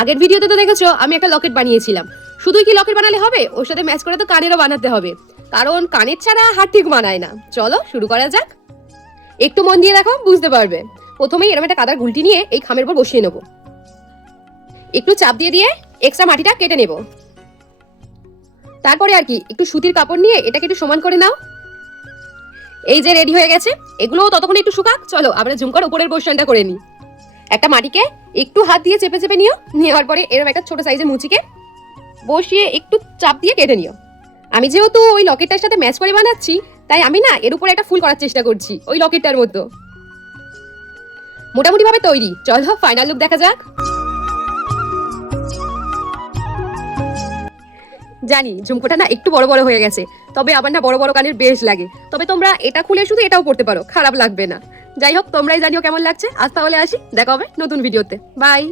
আগের ভিডিওতে তো দেখেছ, আমি একটা লকেট বানিয়েছিলাম। শুধুই কি লকেট বানালে হবে? ওর সাথে ম্যাচ করে তো কানেরও বানাতে হবে। কারণ কানের ছাড়া হাত ঠিক মানায় না। চলো, শুরু করা যাক। একটু মন দিয়ে দেখো, বুঝতে পারবে। প্রথমেই এরকম একটা কাদার গুলটি নিয়ে এই খামের উপর বসিয়ে নেব। একটু চাপ দিয়ে দিয়ে এক্সট্রা মাটিটা কেটে নেব। তারপরে আর কি, একটু সুতির কাপড় নিয়ে এটাকে একটু সমান করে নাও। এই যে রেডি হয়ে গেছে এগুলো ততক্ষণ একটু শুকাক। চলো, আমরা জুম করে উপরের পোর্শনটা করে নিই। একটা মাটিকে একটু হাত দিয়ে চেপে চেপে নিও। নেওয়ার পরে এরকম একটা ছোট সাইজের মুচিকে বসিয়ে একটু চাপ দিয়ে কেটে নিও। আমি যেহেতু ওই লকেটটার সাথে ম্যাচ করে বানাচ্ছি, তাই আমি না এর উপরে একটা ফুল করার চেষ্টা করছি ওই লকেটটার মতো মোটামুটি ভাবে তৈরি। চলো ফাইনাল লুক দেখা যাক। জানি ঝুমকোটা না একটু বড় বড় হয়ে গেছে, তবে আমার না বড় বড় কানের বেশ লাগে। তবে তোমরা এটা খুলে শুধু এটাও পড়তে পারো, খারাপ লাগবে না। যাই হোক তোমরাই জানিও কেমন লাগছে। আজ তাহলে আসি দেখা হবে নতুন ভিডিওতে। বাই।